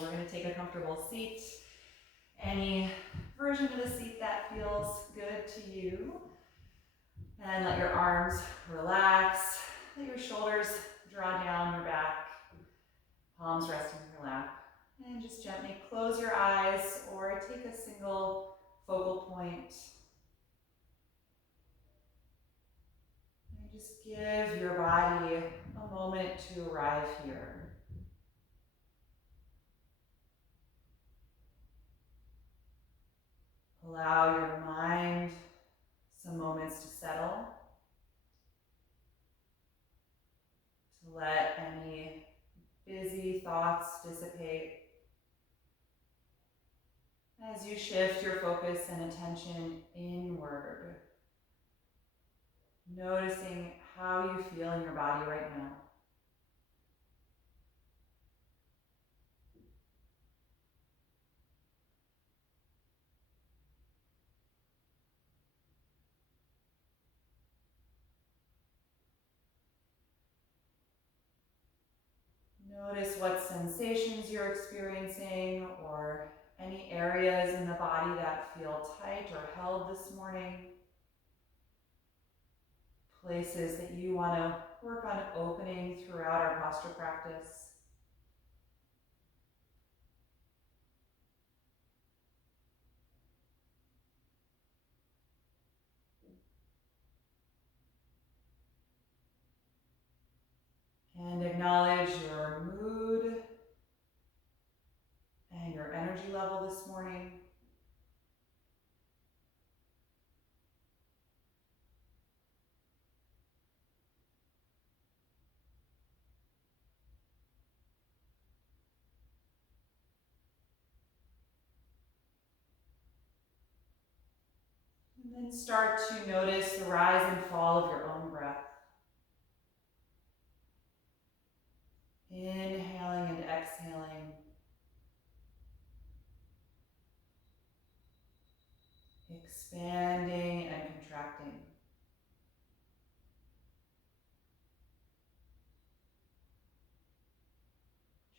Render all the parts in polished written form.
we're going to take a comfortable seat. Any version of the seat that feels good to you. And let your arms relax. Let your shoulders draw down your back. Palms resting in your lap. And just gently close your eyes or take a single focal point. And just give your body a moment to arrive here. Allow your mind some moments to settle, to let any busy thoughts dissipate as you shift your focus and attention inward, noticing how you feel in your body right now. Notice what sensations you're experiencing or any areas in the body that feel tight or held this morning. Places that you want to work on opening throughout our posture practice. And acknowledge your mood and your energy level this morning. And then start to notice the rise and fall of your own breath. Inhaling and exhaling. Expanding and contracting.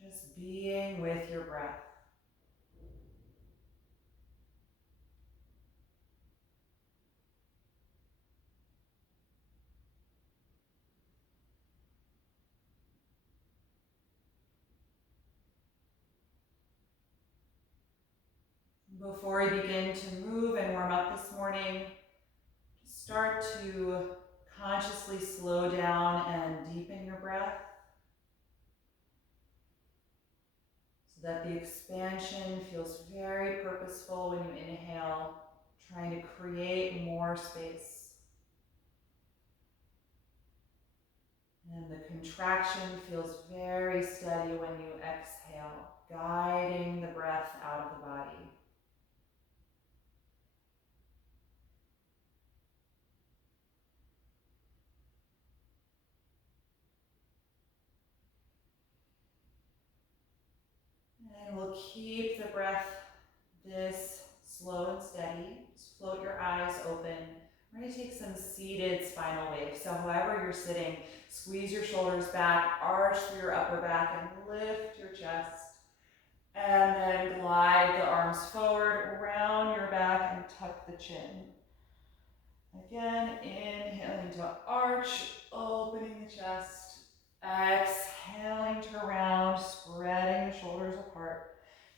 Just being with your breath. Before we begin to move and warm up this morning, start to consciously slow down and deepen your breath so that the expansion feels very purposeful when you inhale, trying to create more space. And the contraction feels very steady when you exhale, guiding the breath out of the body. And we'll keep the breath this slow and steady. Just float your eyes open. We're going to take some seated spinal waves. So however you're sitting, squeeze your shoulders back, arch through your upper back, and lift your chest. And then glide the arms forward, around your back, and tuck the chin. Again, inhaling to arch, opening the chest. Exhaling to round, spreading the shoulders apart.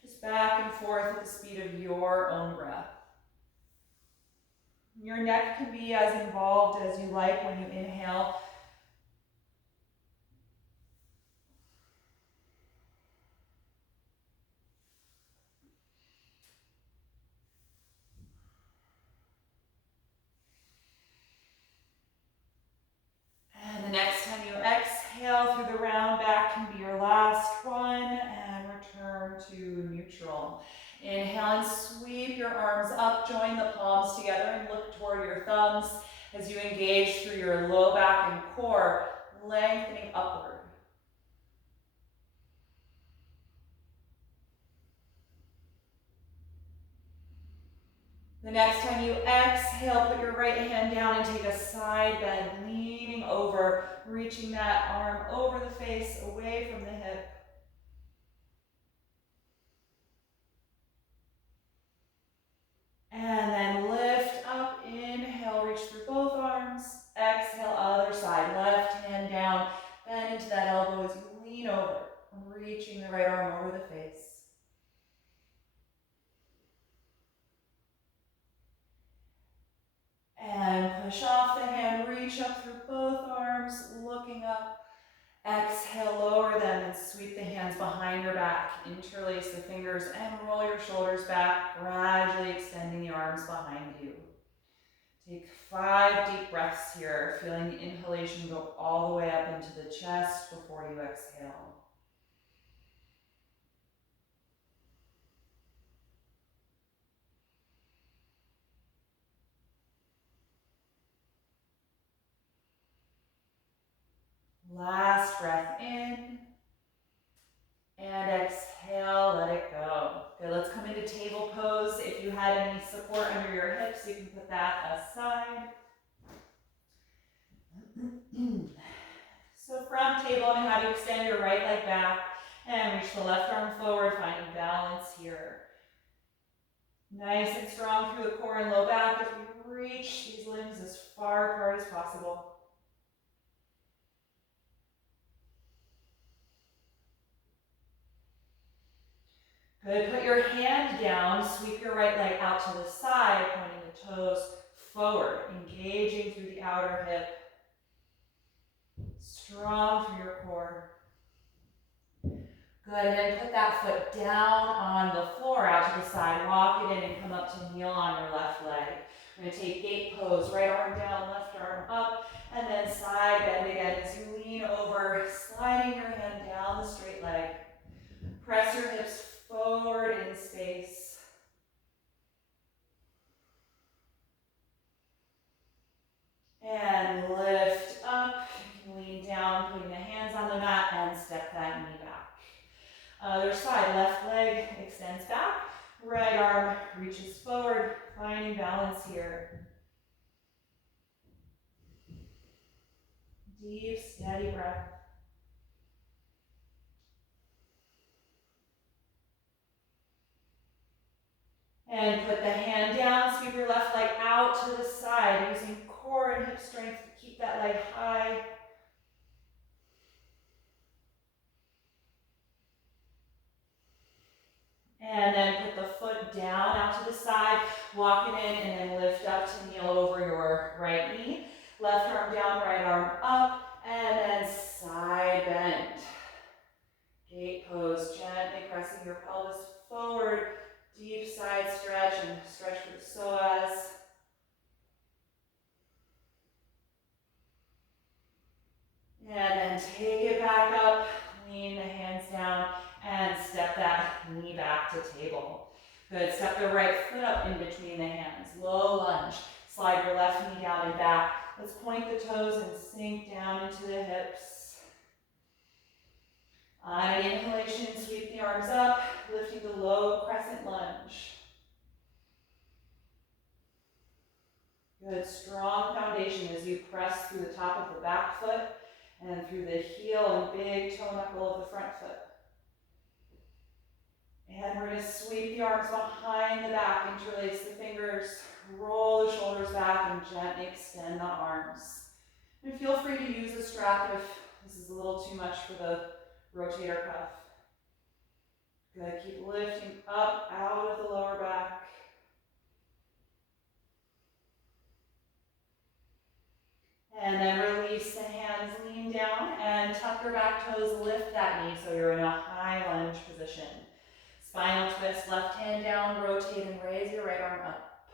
Just back and forth at the speed of your own breath. Your neck can be as involved as you like when you inhale. And the next time you exhale through the round back can be your last one, and return to neutral. Inhale and sweep your arms up, join the palms together and look toward your thumbs as you engage through your low back and core, lengthening upward. The next time you exhale, put your right hand down and take a side bend, leaning over, reaching that arm over the face, away from the hip. right arm over the face. And push off the hand, reach up through both arms, looking up. Exhale, lower them and sweep the hands behind your back. Interlace the fingers and roll your shoulders back, gradually extending the arms behind you. Take 5 deep breaths here, feeling the inhalation go all the way up into the chest before you exhale. Last breath in. And exhale, let it go. Good, let's come into table pose. If you had any support under your hips, you can put that aside. So from table, I'm going to have you extend your right leg back and reach the left arm forward, finding balance here. Nice and strong through the core and low back as we reach these limbs as far apart as possible. Good, put your hand down, sweep your right leg out to the side, pointing the toes forward, engaging through the outer hip. Strong through your core. Good, and then put that foot down on the floor out to the side, walk it in and come up to kneel on your left leg. We're going to take gate pose, right arm down, left arm up, and then side bend again as you lean over, sliding your hand down the straight leg. Press your hips forward in space. And lift up. You can lean down, putting the hands on the mat, and step that knee back. Other side, left leg extends back. Right arm reaches forward, finding balance here. Deep, steady breath. And put the hand down, sweep your left leg out to the side, using core and hip strength to keep that leg high. And then put the foot down out to the side, walk it in, and then lift up to kneel over your right knee. Left arm down, right arm up, and then side bend. Gate pose, gently pressing your pelvis forward. Deep side stretch and stretch for the psoas. And then take it back up, lean the hands down, and step that knee back to table. Good, step the right foot up in between the hands, low lunge. Slide your left knee down and back. Let's point the toes and sink down into the hips. On an inhalation, sweep the arms up, lifting the low crescent lunge. Good, strong foundation as you press through the top of the back foot and through the heel and big toe knuckle of the front foot. And we're going to sweep the arms behind the back, interlace the fingers, roll the shoulders back, and gently extend the arms. And feel free to use a strap if this is a little too much for the rotator cuff. Good, keep lifting up out of the lower back. And then release the hands, lean down, and tuck your back toes, lift that knee so you're in a high lunge position. Spinal twist, left hand down, rotate and raise your right arm up.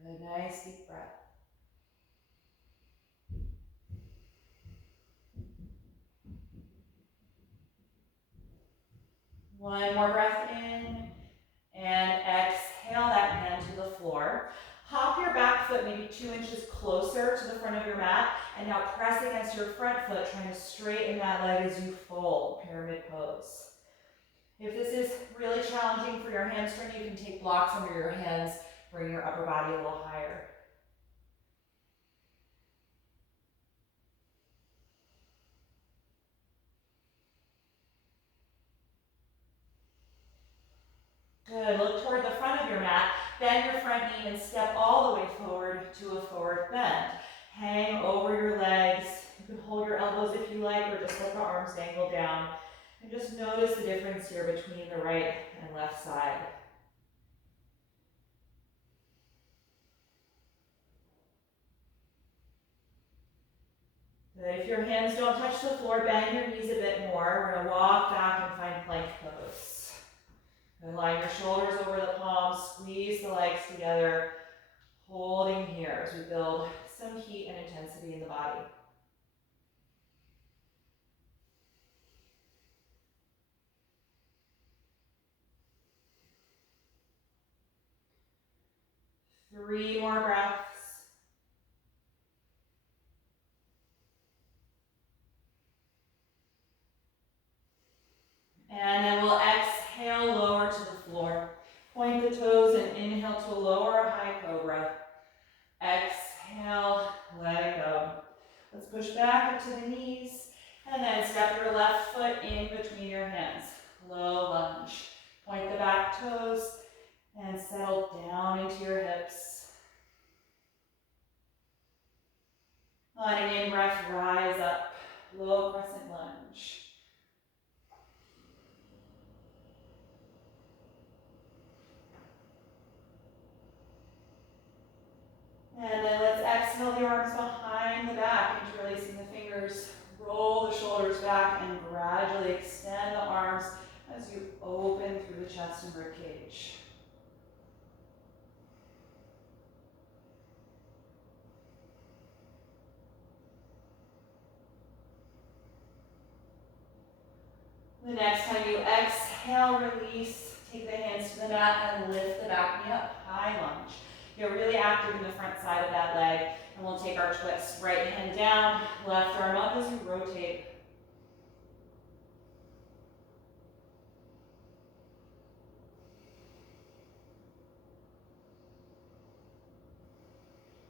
Good, nice deep breath. One more breath in, and exhale that hand to the floor. Hop your back foot maybe 2 inches closer to the front of your mat, and now press against your front foot, trying to straighten that leg as you fold, pyramid pose. If this is really challenging for your hamstring, you can take blocks under your hands, bring your upper body a little higher. Good, look toward the front of your mat, bend your front knee and step all the way forward to a forward bend. Hang over your legs. You can hold your elbows if you like, or just let the arms dangle down. And And just notice the difference here between the right and left side. Good. If your hands don't touch the floor, bend your knees a bit more. We're going to walk back and find plank pose. And line your shoulders over the palms, squeeze the legs together, holding here as we build some heat and intensity in the body. Three more breaths. And then we'll exhale, lower to the floor. Point the toes and inhale to lower a high cobra. Exhale, let it go. Let's push back up to the knees and then step your left foot in between your hands. Low lunge. Point the back toes and settle down into your hips. On an in-breath, rise up. Low crescent lunge. And then let's exhale the arms behind the back, interlacing the fingers. Roll the shoulders back and gradually extend the arms as you open through the chest and rib cage. The next time you exhale, release. Take the hands to the mat and lift the back knee up. High lunge. Get really active in the front side of that leg. And we'll take our twist. Right hand down, left arm up as you rotate.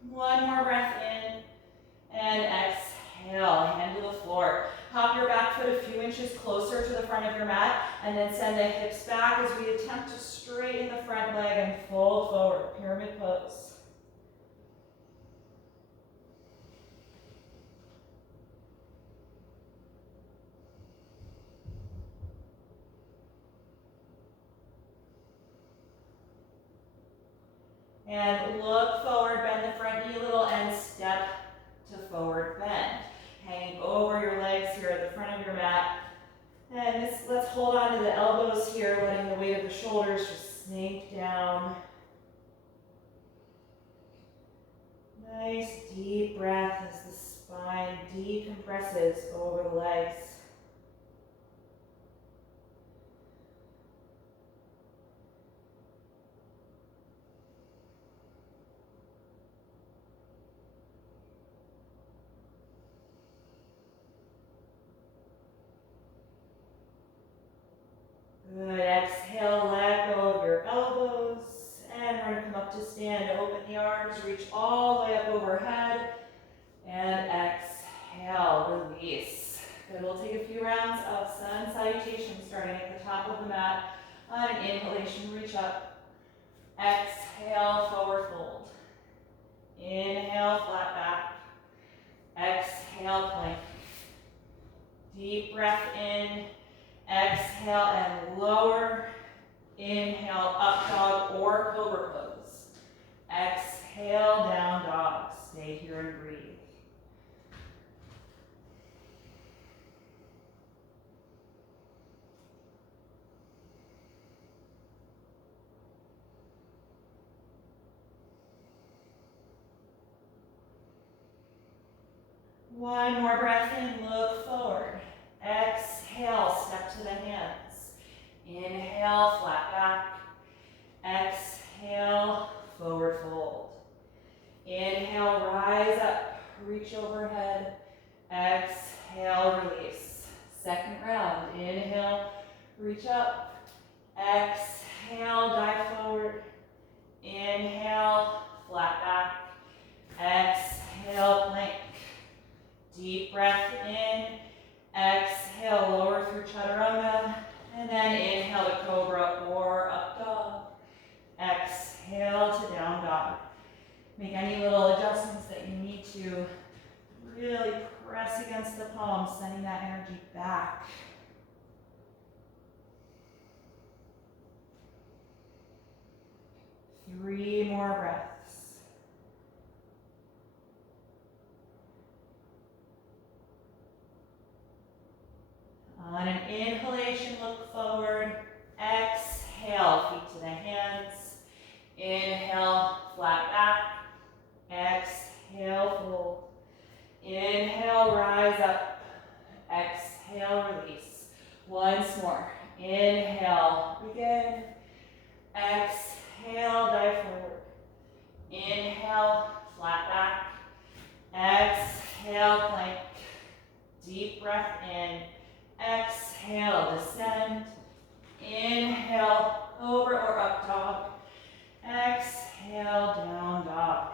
One more breath in and exhale. Hand to the floor. Hop your back foot a few inches closer to the front of your mat and then send the hips back as we attempt to straighten the front leg and fold forward. Pyramid pose. And look forward, bend the front knee a little and step to forward bend. Hanging over your legs here at the front of your mat. And let's hold on to the elbows here, letting the weight of the shoulders just sink down. Nice deep breath as the spine decompresses over the legs. Good. Exhale, let go of your elbows. And we're going to come up to stand. Open the arms, reach all the way up overhead. And exhale, release. Good. We'll take a few rounds of sun salutation starting at the top of the mat. On an inhalation, reach up. Exhale, forward fold. Inhale, flat back. Exhale, plank. Deep breath in. Exhale and lower. Inhale, up dog or cobra pose. Exhale, down dog. Stay here and breathe. One more breath in, look forward. Exhale, step to the hands. Inhale, flat back. Exhale, forward fold. Inhale, rise up, reach overhead. Exhale, release. Second round, inhale, reach up. Exhale, dive forward. Inhale, flat back. Exhale, plank. Deep breath in. Exhale, lower through chaturanga. And then inhale to cobra or up dog. Exhale to down dog. Make any little adjustments that you need to. Really press against the palms, sending that energy back. 3 more breaths. On an inhalation, look forward. Exhale, feet to the hands. Inhale, flat back. Exhale, fold. Inhale, rise up. Exhale, release. Once more. Inhale, begin. Exhale, dive forward. Inhale, flat back. Exhale, plank. Deep breath in. Exhale, descend. Inhale, over or up dog. Exhale, down dog.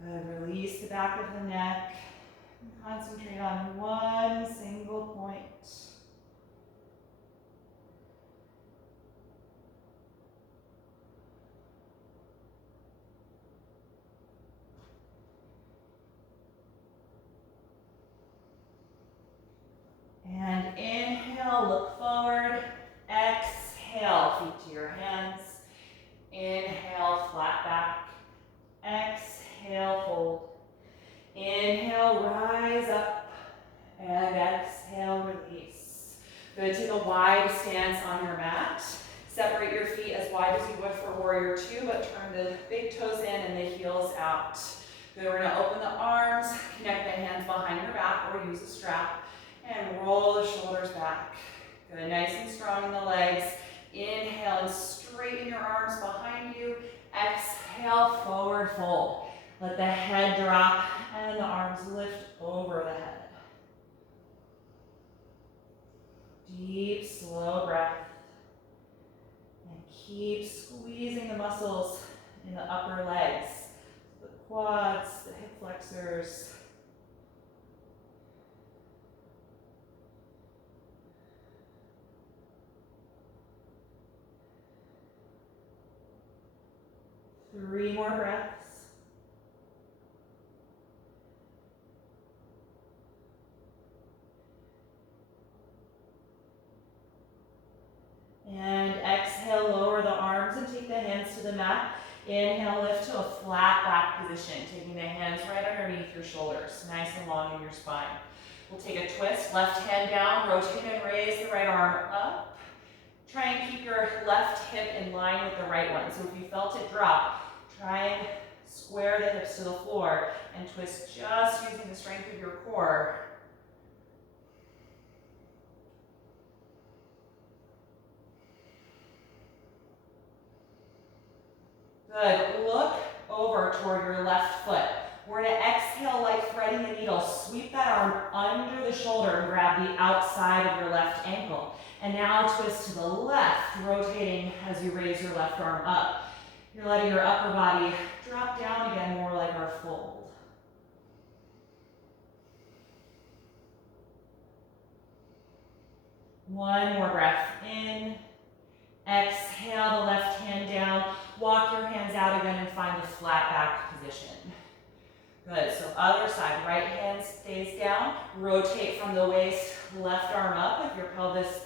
Good, release the back of the neck. Concentrate on one single point. And inhale, look forward. Exhale, feet to your hands. Inhale, flat back. Exhale, fold. Inhale, rise up. And exhale, release. Good, take a wide stance on your mat. Separate your feet as wide as you would for warrior 2, but turn the big toes in and the heels out. Good, we're gonna open the arms, connect the hands behind your back or use a strap, and roll the shoulders back. Good, nice and strong in the legs. Inhale and straighten your arms behind you. Exhale, forward fold. Let the head drop and the arms lift over the head. Deep, slow breath. And keep squeezing the muscles in the upper legs, the quads, the hip flexors. Three more breaths. And exhale, lower the arms and take the hands to the mat. Inhale, lift to a flat back position, taking the hands right underneath your shoulders, nice and long in your spine. We'll take a twist, left hand down, rotate and raise the right arm up. Try and keep your left hip in line with the right one. So if you felt it drop, try and square the hips to the floor and twist just using the strength of your core. Good, look over toward your left foot. We're gonna exhale like threading the needle. Sweep that arm under the shoulder and grab the outside of your left ankle. And now twist to the left, rotating as you raise your left arm up. You're letting your upper body drop down again, more like our fold. One more breath in. Exhale the left hand down. Walk your hands out again and find the flat back position. Good, so other side, right hand stays down. Rotate from the waist, left arm up with your pelvis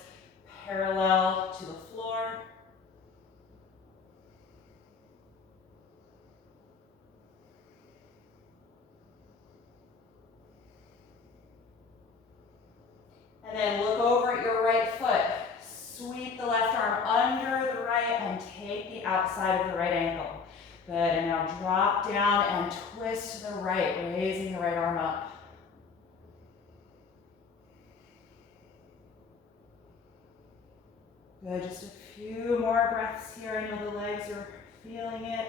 parallel to the floor. And then look over at your right foot. Sweep the left arm under the right and take the outside of the right ankle. Good, and now drop down and twist to the right, raising the right arm up. Good, just a few more breaths here. I know the legs are feeling it.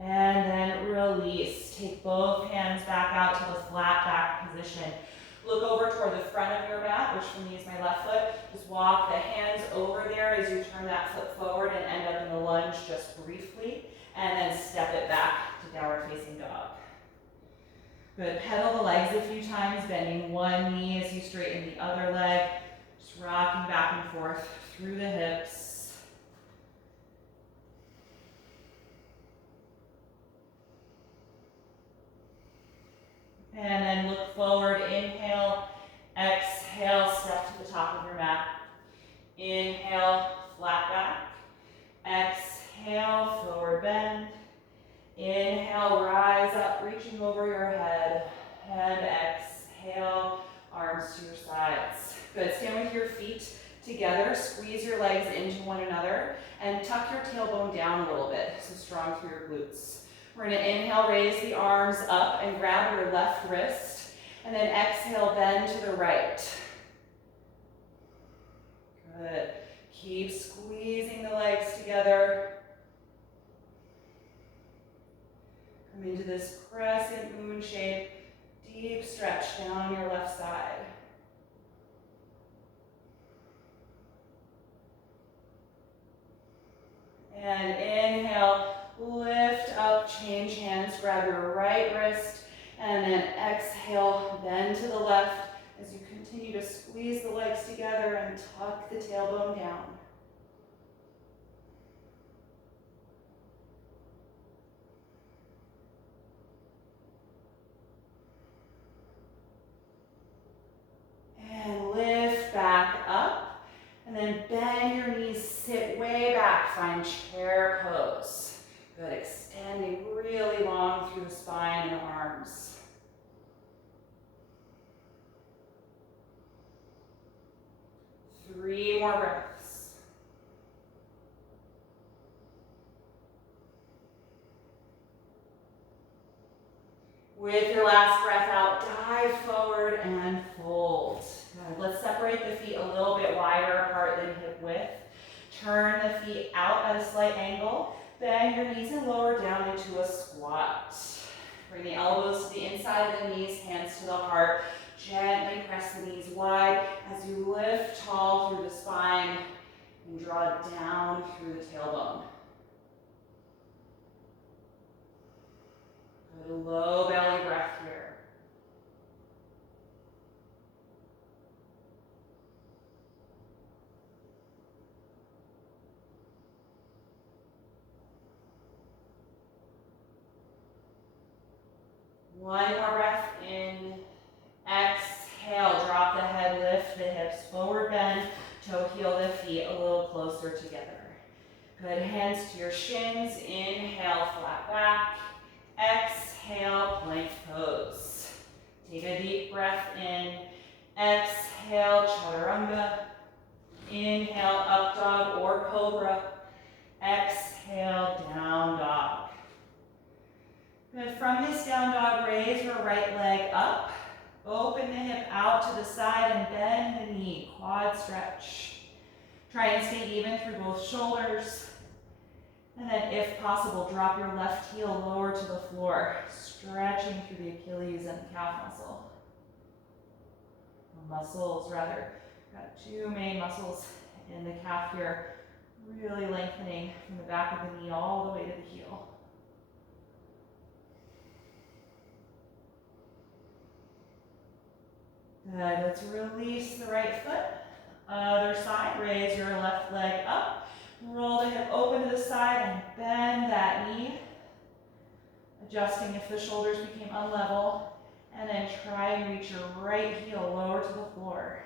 And then release. Take both hands back out to the flat back position. Look over toward the front of your mat, which for me is my left foot. Just walk the hands over there as you turn that foot forward and end up in a lunge just briefly. And then step it back to downward facing dog. Good, pedal the legs a few times, bending one knee as you straighten the other leg. Just rocking back and forth through the hips. And then look forward, inhale, exhale, step to the top of your mat. Inhale, flat back. Exhale, forward bend. Inhale, rise up, reaching over your head. And exhale, arms to your sides. Good, stand with your feet together, squeeze your legs into one another, and tuck your tailbone down a little bit, so strong through your glutes. We're gonna inhale, raise the arms up and grab your left wrist, and then exhale, bend to the right. Good. Keep squeezing the legs together. Come into this crescent moon shape, deep stretch down your left side. And inhale, lift up, change hands, grab your right wrist, and then exhale, bend to the left as you continue to squeeze the legs together and tuck the tailbone down. And lift back up, and then bend your knees, sit way back, find chair pose. Good, extending really long through the spine and the arms. Three more breaths. With your last breath out, dive forward and fold. Good. Let's separate the feet a little bit wider apart than hip width. Turn the feet out at a slight angle. Bend your knees and lower down into a squat. Bring the elbows to the inside of the knees, hands to the heart. Gently press the knees wide as you lift tall through the spine and draw down through the tailbone. Good, low belly breath here. One more breath in. Exhale, drop the head, lift the hips, forward bend, toe heel the feet a little closer together. Good, hands to your shins. Inhale, flat back. Exhale, plank pose. Take a deep breath in. Exhale, chaturanga. Inhale, up dog or cobra. Exhale, down dog. Good, from this down dog, raise your right leg up. Open the hip out to the side and bend the knee, quad stretch. Try and stay even through both shoulders. And then if possible, drop your left heel lower to the floor, stretching through the Achilles and calf muscle. Muscles, rather. Got two main muscles in the calf here, really lengthening from the back of the knee all the way to the heel. Good, let's release the right foot. Other side, raise your left leg up. Roll the hip open to the side and bend that knee. Adjusting if the shoulders became unlevel. And then try and reach your right heel lower to the floor.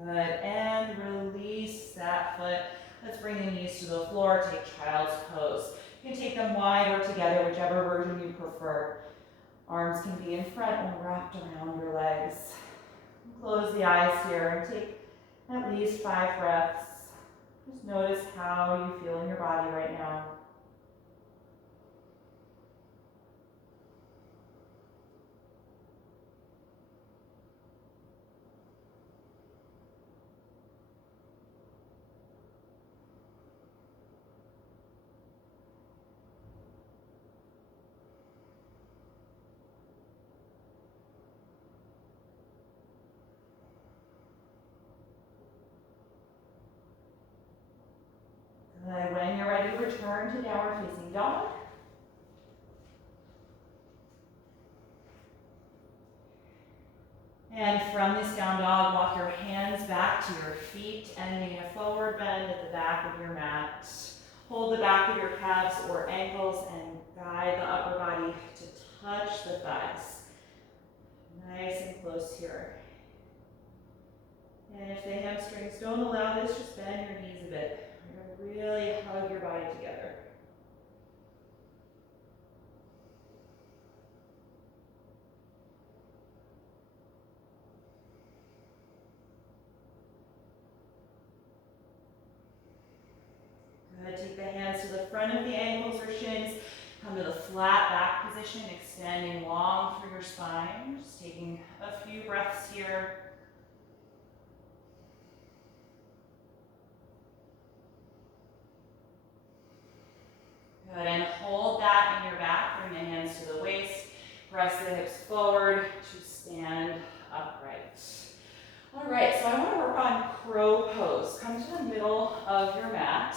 Good, and release that foot. Let's bring the knees to the floor, take child's pose. You can take them wide or together, whichever version you prefer. Arms can be in front or wrapped around your legs. Close the eyes here and take at least 5 breaths. Just notice how you feel in your body right now. Good. When you're ready, return to downward facing dog. And from this down dog, walk your hands back to your feet, ending a forward bend at the back of your mat. Hold the back of your calves or ankles and guide the upper body to touch the thighs. Nice and close here. And if the hamstrings don't allow this, just bend your knees a bit. You're gonna really hug your body together. Good, take the hands to the front of the ankles or shins. Come to the flat back position, extending long through your spine. Just taking a few breaths here. Good, and hold that in your back. Bring the hands to the waist. Press the hips forward to stand upright. All right, so I want to work on crow pose. Come to the middle of your mat.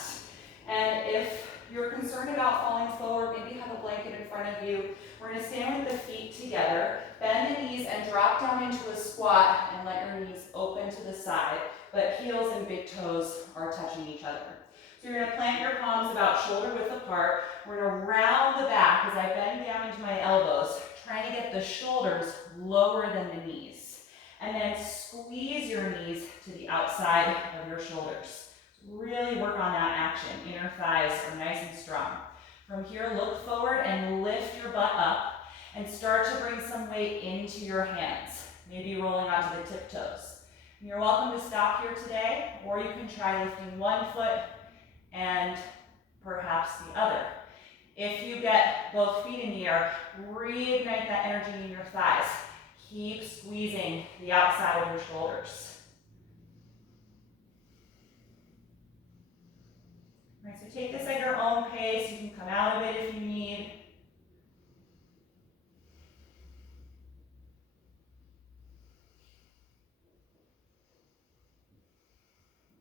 And if you're concerned about falling forward, maybe have a blanket in front of you. We're going to stand with the feet together, bend the knees and drop down into a squat and let your knees open to the side, but heels and big toes are touching each other. So you're going to plant your palms about shoulder width apart. We're going to round the back as I bend down into my elbows, trying to get the shoulders lower than the knees. And then squeeze your knees to the outside of your shoulders. Really work on that action. Inner thighs are nice and strong. From here, look forward and lift your butt up and start to bring some weight into your hands, maybe rolling onto the tiptoes. And you're welcome to stop here today, or you can try lifting one foot and perhaps the other. If you get both feet in the air, reignite that energy in your thighs. Keep squeezing the outside of your shoulders. All right, so take this at your own pace. You can come out of it if you need.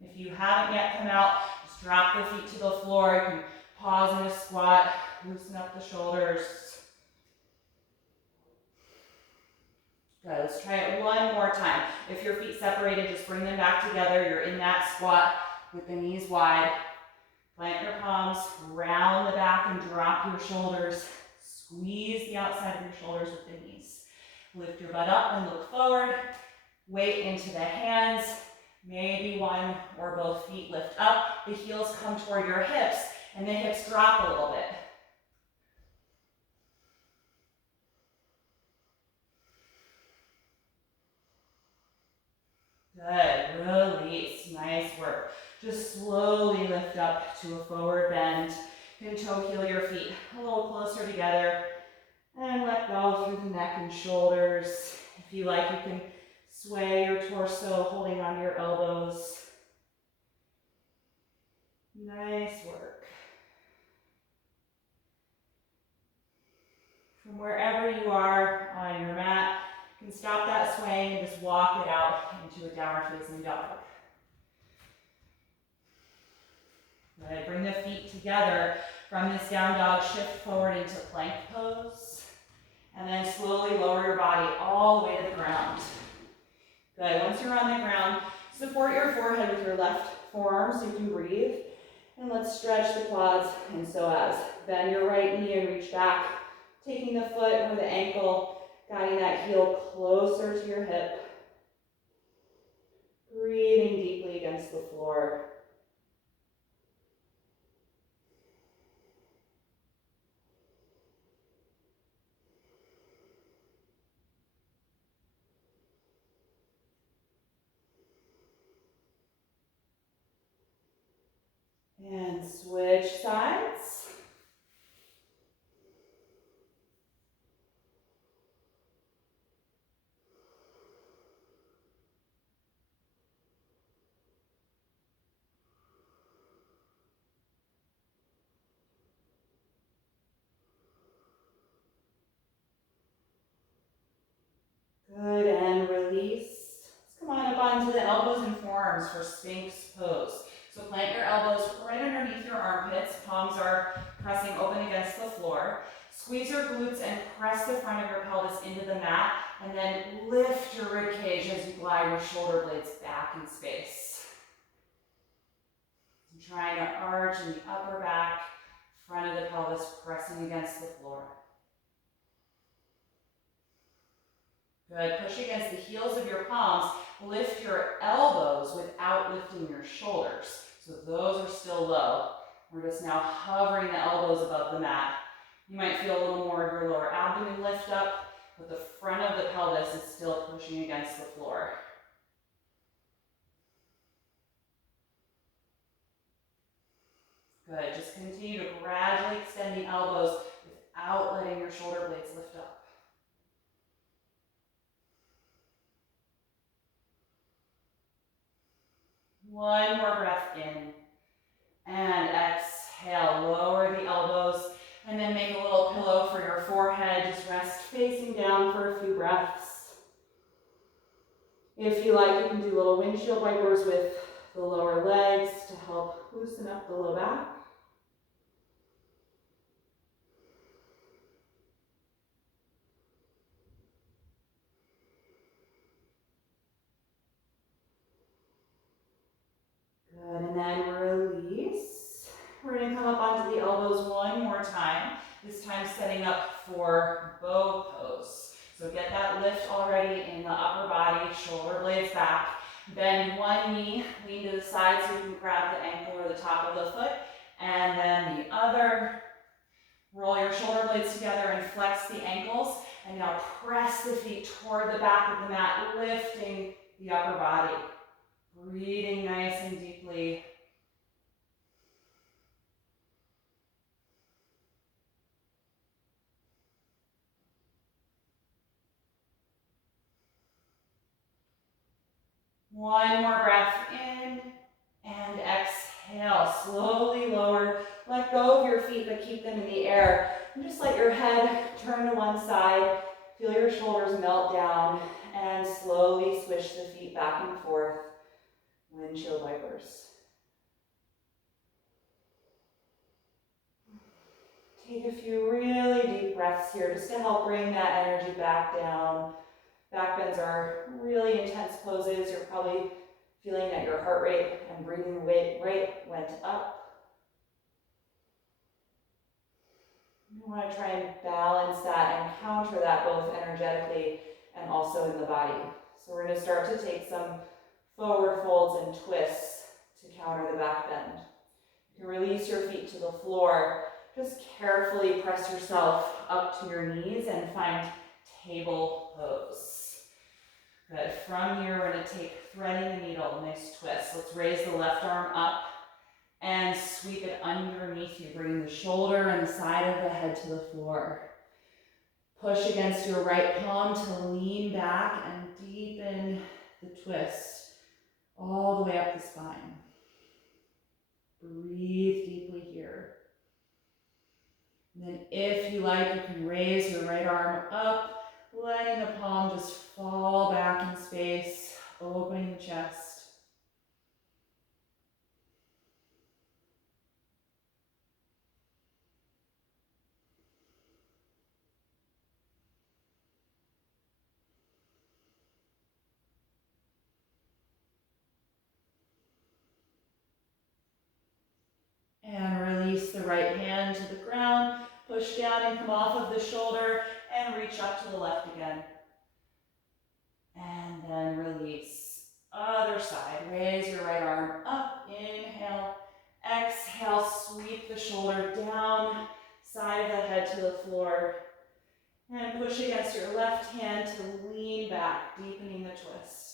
If you haven't yet come out, just drop the feet to the floor. You can pause in a squat, loosen up the shoulders. Good, let's try it one more time. If your feet separated, just bring them back together. You're in that squat with the knees wide. Plant your palms, round the back and drop your shoulders. Squeeze the outside of your shoulders with the knees. Lift your butt up and look forward. Weight into the hands. Maybe one or both feet lift up. The heels come toward your hips and the hips drop a little bit. Good, release, nice work. Just slowly lift up to a forward bend. You can toe heel your feet a little closer together and let go through the neck and shoulders. If you like, you can sway your torso, holding onto your elbows. Nice work. From wherever you are on your mat, you can stop that swaying and just walk it out into a downward facing dog. Good. Bring the feet together. From this down dog, shift forward into plank pose. And then slowly lower your body all the way to the ground. Good. Once you're on the ground, support your forehead with your left forearm so you can breathe. And let's stretch the quads and psoas. Bend your right knee and reach back, taking the foot or the ankle, guiding that heel closer to your hip. Breathing deeply against the floor. And switch sides. Good, and release. Let's come on up onto the elbows and forearms for Sphinx pose. So plant your elbows right underneath your armpits. Palms are pressing open against the floor. Squeeze your glutes and press the front of your pelvis into the mat. and then lift your rib cage as you glide your shoulder blades back in space. I'm trying to arch in the upper back, front of the pelvis pressing against the floor. Good, push against the heels of your palms. Lift your elbows without lifting your shoulders. So those are still low. We're just now hovering the elbows above the mat. You might feel a little more of your lower abdomen lift up, but the front of the pelvis is still pushing against the floor. Good, just continue to gradually extend the elbows without letting your shoulder blades lift up. One more breath in, and exhale, lower the elbows, and then make a little pillow for your forehead. Just rest facing down for a few breaths. If you like, you can do little windshield wipers with the lower legs to help loosen up the low back. Good, and then release. We're going to come up onto the elbows one more time, this time setting up for bow pose. So get that lift already in the upper body, shoulder blades back. Bend one knee, lean to the side so you can grab the ankle or the top of the foot, and then the other. Roll your shoulder blades together and flex the ankles, and now press the feet toward the back of the mat, lifting the upper body. Breathing nice and deeply. One more breath in and exhale. Slowly lower. Let go of your feet, but keep them in the air. And just let your head turn to one side. Feel your shoulders melt down and slowly swish the feet back and forth. Windshield wipers. Take a few really deep breaths here just to help bring that energy back down. Back bends are really intense poses. You're probably feeling that your heart rate and breathing rate went up. You want to try and balance that and counter that both energetically and also in the body. So we're going to start to take some forward folds and twists to counter the back bend. You can release your feet to the floor. Just carefully press yourself up to your knees and find table pose. Good. From here, we're going to take threading the needle, nice twist. Let's raise the left arm up and sweep it underneath you, bringing the shoulder and the side of the head to the floor. Push against your right palm to lean back and deepen the twist all the way up the spine. Breathe deeply here. And then if you like, you can raise your right arm up, letting the palm just fall back in space, opening the chest. And release the right hand to the ground, push down and come off of the shoulder, and reach up to the left again. And then release. Other side, raise your right arm up, inhale, exhale, sweep the shoulder down, side of the head to the floor, and push against your left hand to lean back, deepening the twist.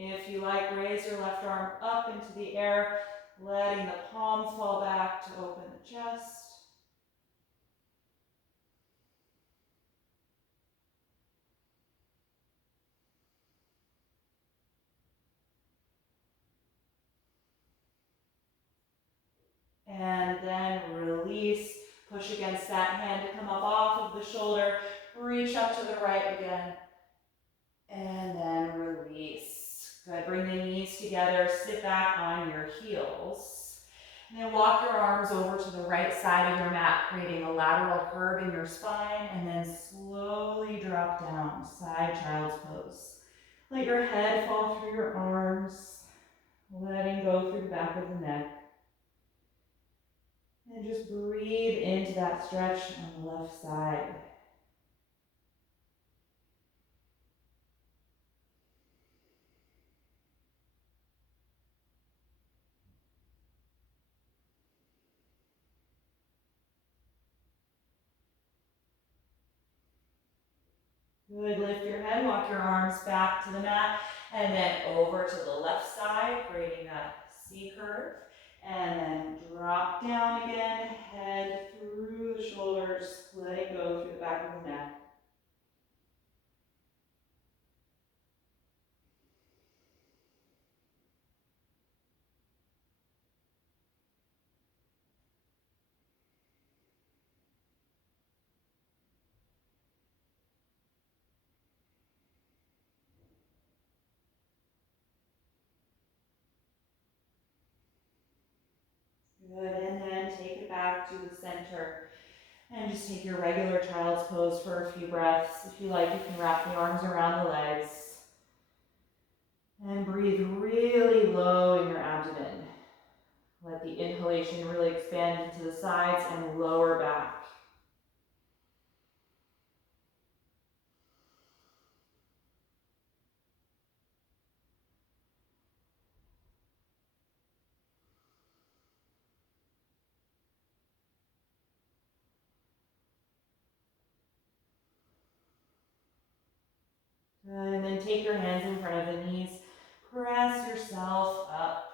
If you like, raise your left arm up into the air, letting the palms fall back to open the chest. And then release. Push against that hand to come up off of the shoulder. Reach up to the right again. And then release. release. Good, bring the knees together, sit back on your heels. And then walk your arms over to the right side of your mat, creating a lateral curve in your spine, and then slowly drop down, side child's pose. Let your head fall through your arms, letting go through the back of the neck. And just breathe into that stretch on the left side. Good, lift your head, walk your arms back to the mat, and then over to the left side, creating that C curve. And then drop down again, head through the shoulders, letting go through the back of the neck. Good, and then take it back to the center. And just take your regular child's pose for a few breaths. If you like, you can wrap the arms around the legs. And breathe really low in your abdomen. Let the inhalation really expand into the sides and lower back. Good, and then take your hands in front of the knees. Press yourself up.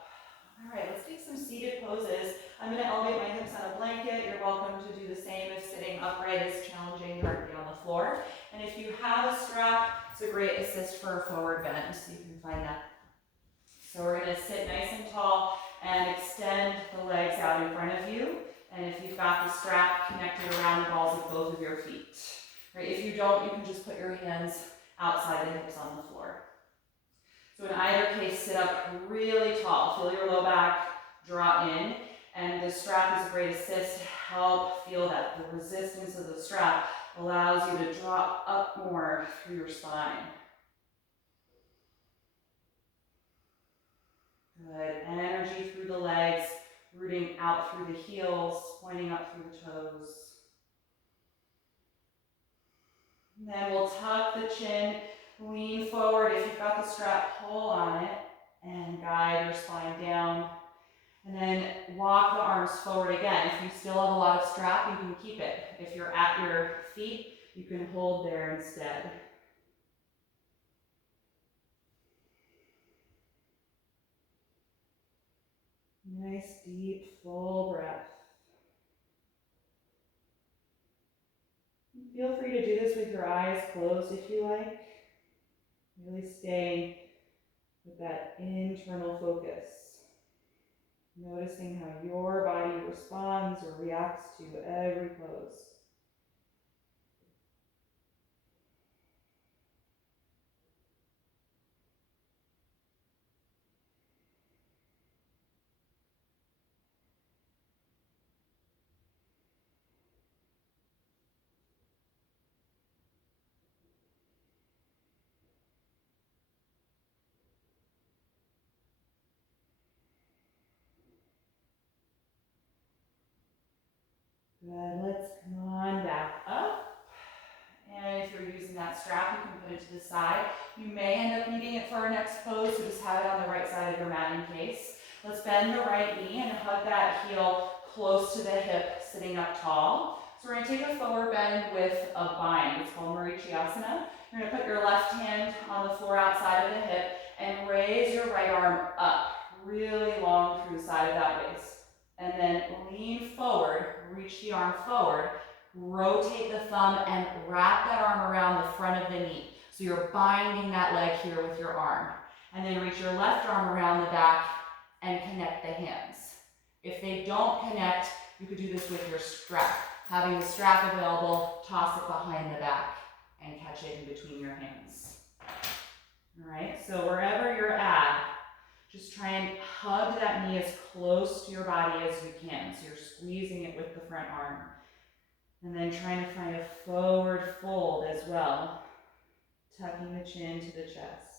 All right, let's take some seated poses. I'm going to elevate my hips on a blanket. You're welcome to do the same if sitting upright is challenging directly on the floor. And if you have a strap, it's a great assist for a forward bend, so you can find that. So we're going to sit nice and tall and extend the legs out in front of you. And if you've got the strap connected around the balls of both of your feet. Right, if you don't, you can just put your hands outside the hips on the floor. So in either case, sit up really tall. Feel your low back draw in. And the strap is a great assist to help feel that the resistance of the strap allows you to draw up more through your spine. Good, and energy through the legs, rooting out through the heels, pointing up through the toes. And then we'll tuck the chin, lean forward. If you've got the strap, pull on it and guide your spine down. And then walk the arms forward again. If you still have a lot of strap, you can keep it. If you're at your feet, you can hold there instead. Nice, deep, full breath. Feel free to do this with your eyes closed if you like. Really staying with that internal focus. Noticing how your body responds or reacts to every pose. Good, let's come on back up. And if you're using that strap, you can put it to the side. You may end up needing it for our next pose, so just have it on the right side of your mat in case. Let's bend the right knee and hug that heel close to the hip, sitting up tall. So we're going to take a forward bend with a bind. It's called Marichiasana. You're going to put your left hand on the floor outside of the hip and raise your right arm up, really long through the side of that waist. And then lean forward, reach the arm forward, rotate the thumb and wrap that arm around the front of the knee. So you're binding that leg here with your arm. And then reach your left arm around the back and connect the hands. If they don't connect, you could do this with your strap. Having the strap available, toss it behind the back and catch it in between your hands. All right, so wherever you're at, just try and hug that knee as close to your body as you can. So you're squeezing it with the front arm. And then trying to find a forward fold as well, tucking the chin to the chest.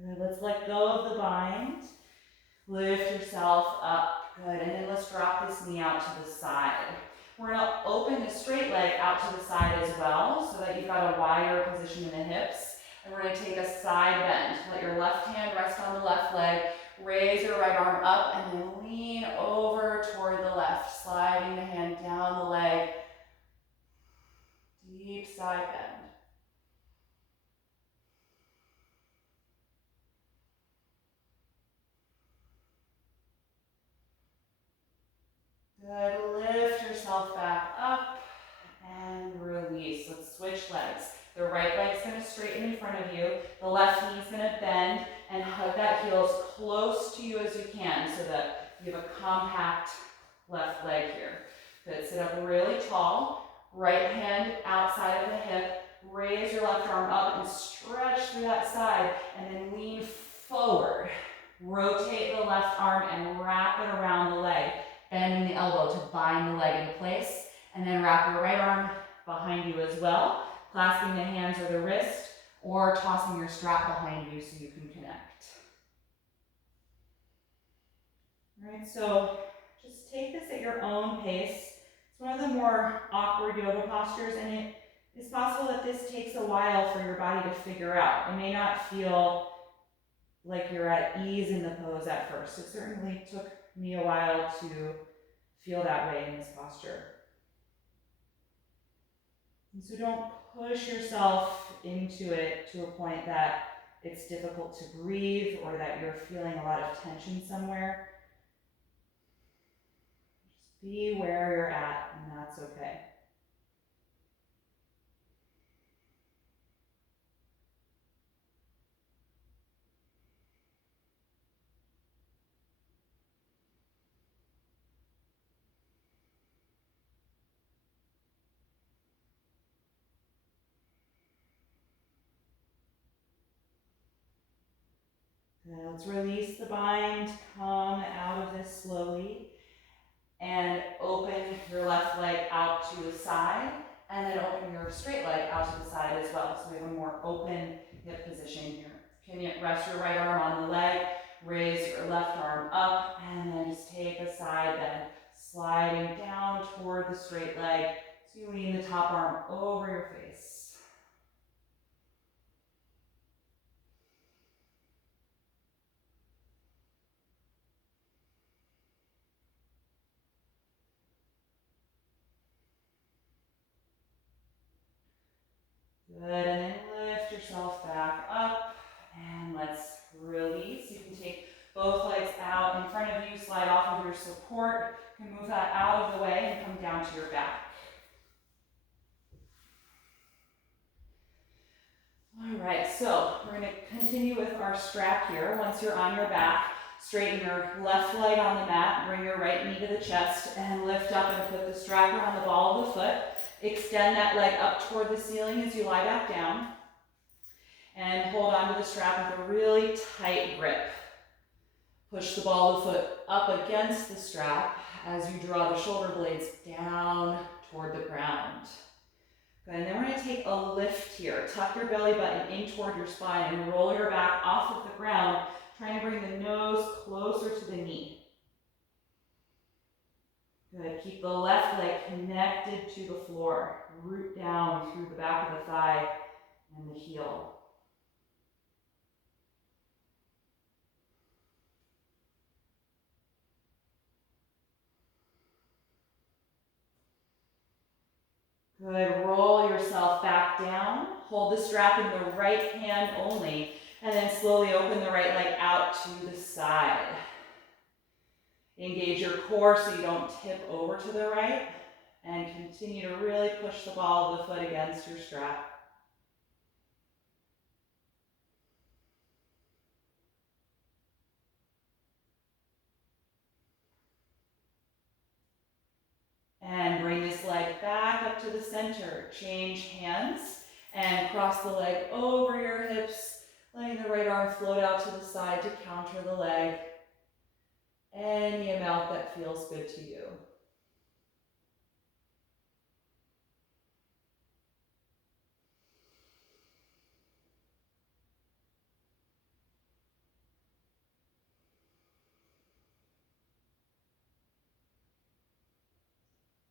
Good, let's let go of the bind. Lift yourself up, good, and then let's drop this knee out to the side. We're gonna open the straight leg out to the side as well, so that you've got a wider position in the hips. And we're gonna take a side bend. Let your left hand rest on the left leg, raise your right arm up, and then lean over toward the left, sliding the hand down the leg. Deep side bend. Good, lift yourself back up and release. Let's switch legs. The right leg's gonna straighten in front of you. The left knee's gonna bend and hug that heel as close to you as you can so that you have a compact left leg here. Good, sit up really tall. Right hand outside of the hip. Raise your left arm up and stretch through that side and then lean forward. Rotate the left arm and wrap it around the leg. Bending the elbow to bind the leg in place, and then wrap your right arm behind you as well, clasping the hands or the wrist, or tossing your strap behind you so you can connect. All right, so just take this at your own pace. It's one of the more awkward yoga postures, and it is possible that this takes a while for your body to figure out. It may not feel like you're at ease in the pose at first. It certainly took me a while to feel that way in this posture. And so don't push yourself into it to a point that it's difficult to breathe or that you're feeling a lot of tension somewhere. Just be where you're at, and that's okay. Now let's release the bind, come out of this slowly, and open your left leg out to the side, and then open your straight leg out to the side as well. So we have a more open hip position here. Can you rest your right arm on the leg, raise your left arm up, and then just take a side bend, sliding down toward the straight leg. So you lean the top arm over your face. Good, and then lift yourself back up, and let's release. You can take both legs out in front of you, slide off of your support. You can move that out of the way and come down to your back. All right, so we're going to continue with our strap here. Once you're on your back, straighten your left leg on the mat, bring your right knee to the chest, and lift up and put the strap around the ball of the foot. Extend that leg up toward the ceiling as you lie back down. And hold onto the strap with a really tight grip. Push the ball of the foot up against the strap as you draw the shoulder blades down toward the ground. Good, and then we're going to take a lift here. Tuck your belly button in toward your spine and roll your back off of the ground, trying to bring the nose closer to the knee. Good, keep the left leg connected to the floor. Root down through the back of the thigh and the heel. Good, roll yourself back down. Hold the strap in the right hand only, and then slowly open the right leg out to the side. Engage your core so you don't tip over to the right, and continue to really push the ball of the foot against your strap. And bring this leg back up to the center. Change hands and cross the leg over your hips, letting the right arm float out to the side to counter the leg. Any amount that feels good to you.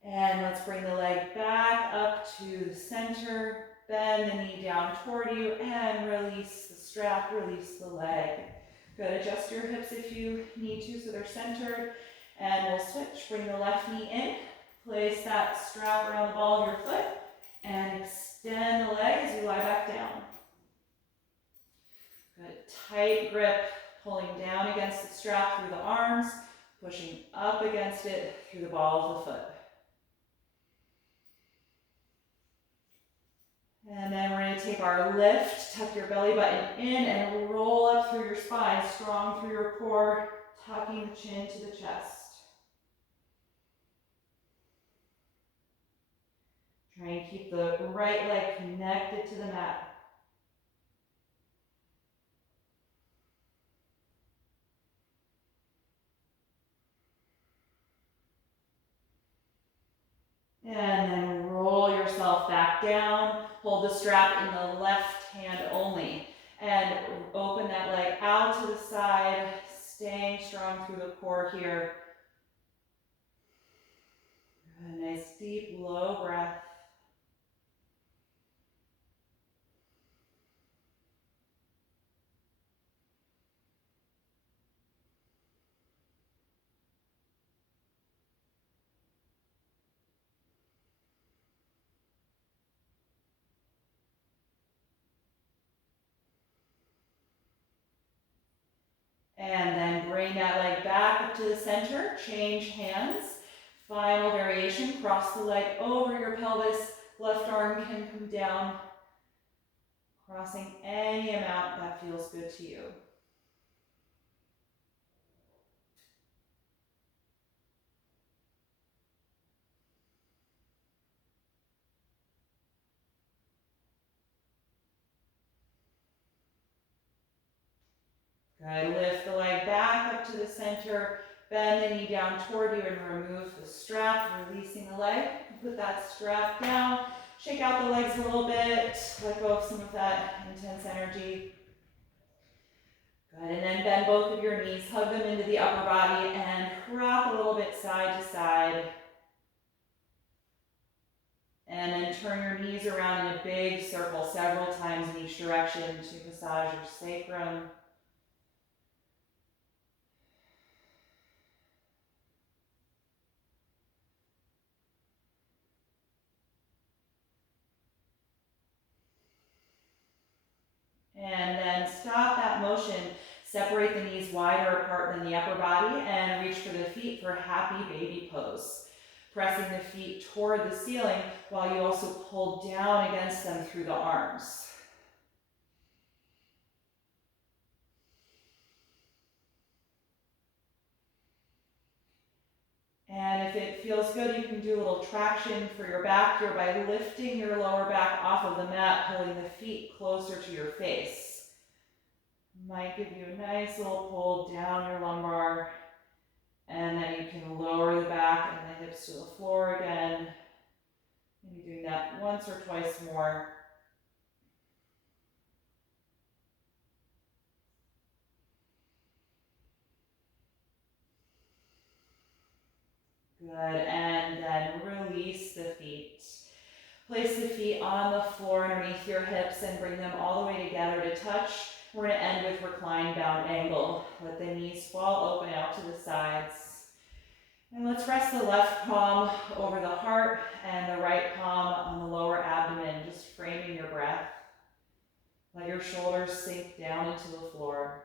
And let's bring the leg back up to the center. Bend the knee down toward you and release the strap, release the leg. Good, adjust your hips if you need to so they're centered. And we'll switch, bring the left knee in. Place that strap around the ball of your foot and extend the leg as you lie back down. Good, tight grip, pulling down against the strap through the arms, pushing up against it through the ball of the foot. And then we're going to take our lift, tuck your belly button in and roll up through your spine, strong through your core, tucking the chin to the chest. Try and keep the right leg connected to the mat. And then roll yourself back down. Hold the strap in the left hand only. And open that leg out to the side, staying strong through the core here. A nice deep, low breath. And then bring that leg back up to the center, change hands. Final variation, cross the leg over your pelvis, left arm can come down, crossing any amount that feels good to you. Good, lift the leg back up to the center, bend the knee down toward you and remove the strap, releasing the leg. Put that strap down, shake out the legs a little bit, let go of some of that intense energy. Good, and then bend both of your knees, hug them into the upper body and rock a little bit side to side. And then turn your knees around in a big circle several times in each direction to massage your sacrum. And then stop that motion. Separate the knees wider apart than the upper body and reach for the feet for happy baby pose. Pressing the feet toward the ceiling while you also pull down against them through the arms. And if it feels good, you can do a little traction for your back here by lifting your lower back off of the mat, pulling the feet closer to your face. Might give you a nice little pull down your lumbar, and then you can lower the back and the hips to the floor again. Maybe doing that once or twice more. Good, and then release the feet. Place the feet on the floor underneath your hips and bring them all the way together to touch. We're going to end with reclined bound angle. Let the knees fall open out to the sides. And let's rest the left palm over the heart and the right palm on the lower abdomen, just framing your breath. Let your shoulders sink down into the floor.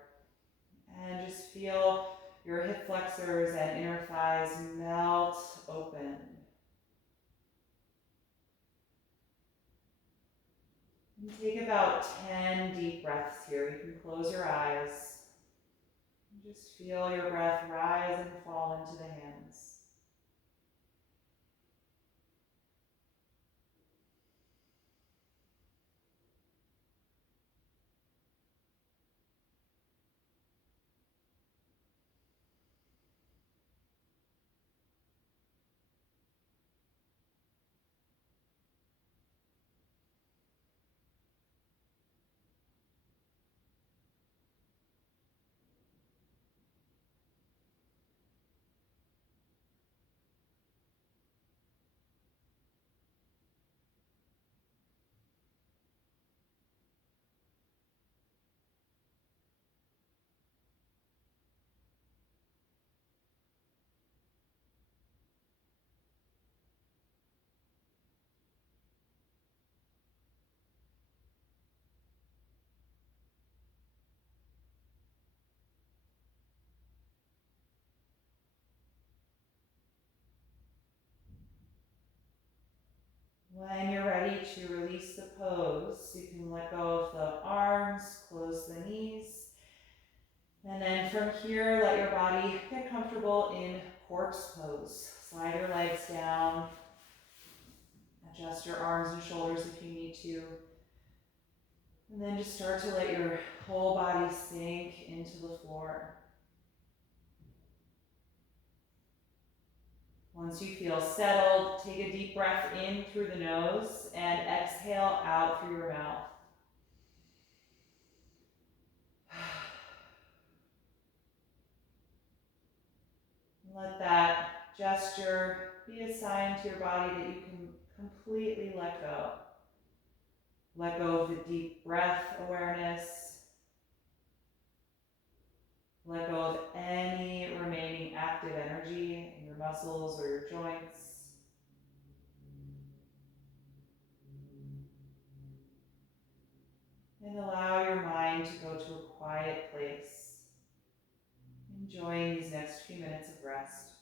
And just feel your hip flexors and inner thighs melt open. And take about 10 deep breaths here. You can close your eyes. And just feel your breath rise and fall into the hands. When you're ready to release the pose, you can let go of the arms, close the knees, and then from here, let your body get comfortable in corpse pose. Slide your legs down, adjust your arms and shoulders if you need to, and then just start to let your whole body sink into the floor. Once you feel settled, take a deep breath in through the nose and exhale out through your mouth. Let that gesture be a sign to your body that you can completely let go. Let go of the deep breath awareness. Let go of any remaining active energy in your muscles or your joints. And allow your mind to go to a quiet place, enjoying these next few minutes of rest.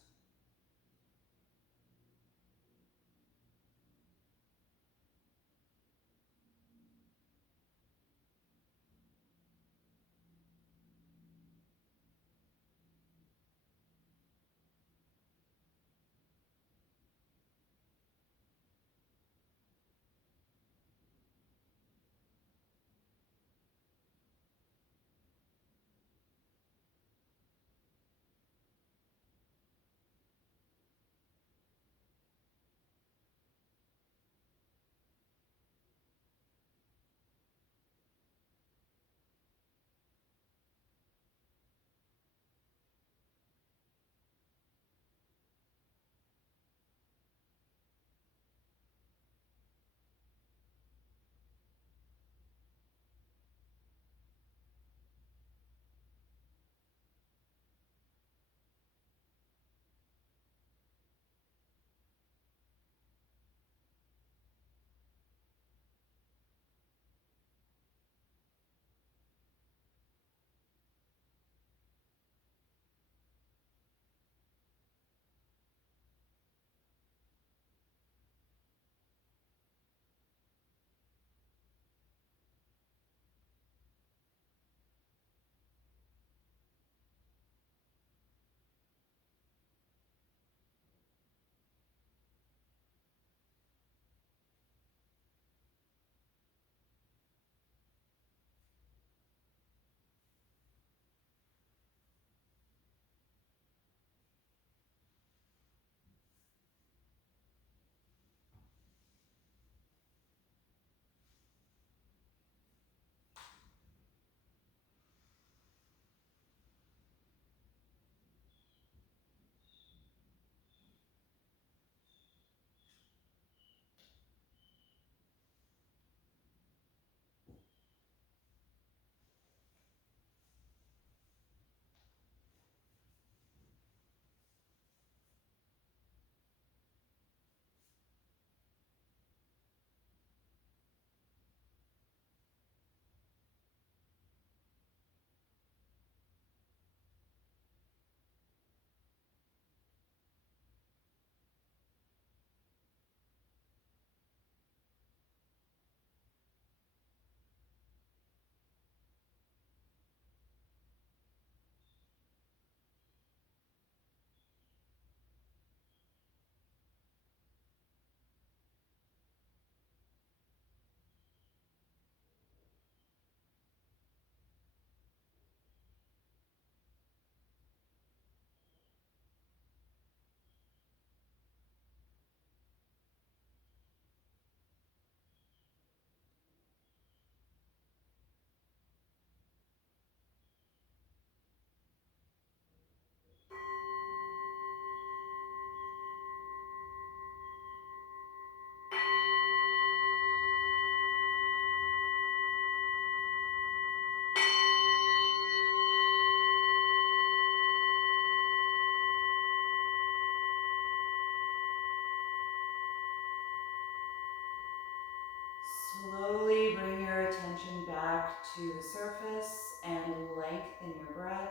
Slowly bring your attention back to the surface and lengthen your breath.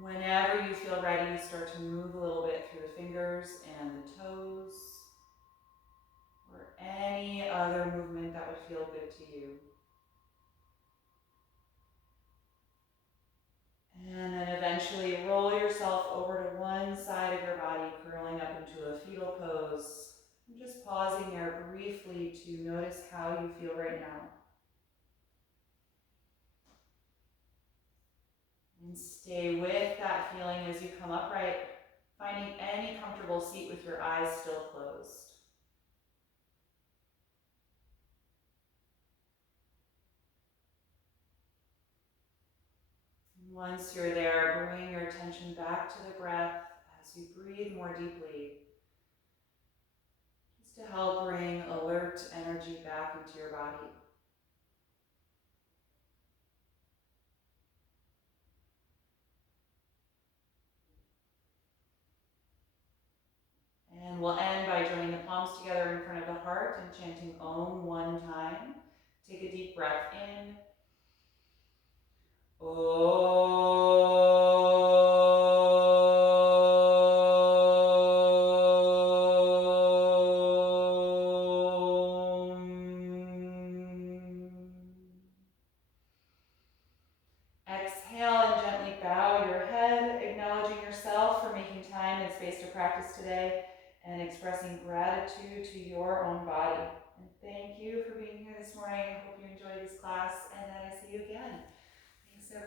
Whenever you feel ready, start to move a little bit through the fingers and the toes, or any other movement that would feel good to you. And then eventually roll yourself over to one side of your body, curling up into a fetal pose. And just pausing there briefly to notice how you feel right now. And stay with that feeling as you come upright, finding any comfortable seat with your eyes still closed. Once you're there, bring your attention back to the breath as you breathe more deeply, just to help bring alert energy back into your body. And we'll end by joining the palms together in front of the heart and chanting Om one time. Take a deep breath in. Exhale and gently bow your head, acknowledging yourself for making time and space to practice today and expressing gratitude to your own body. And thank you for being here this morning. I hope you enjoyed this class and that I see you again.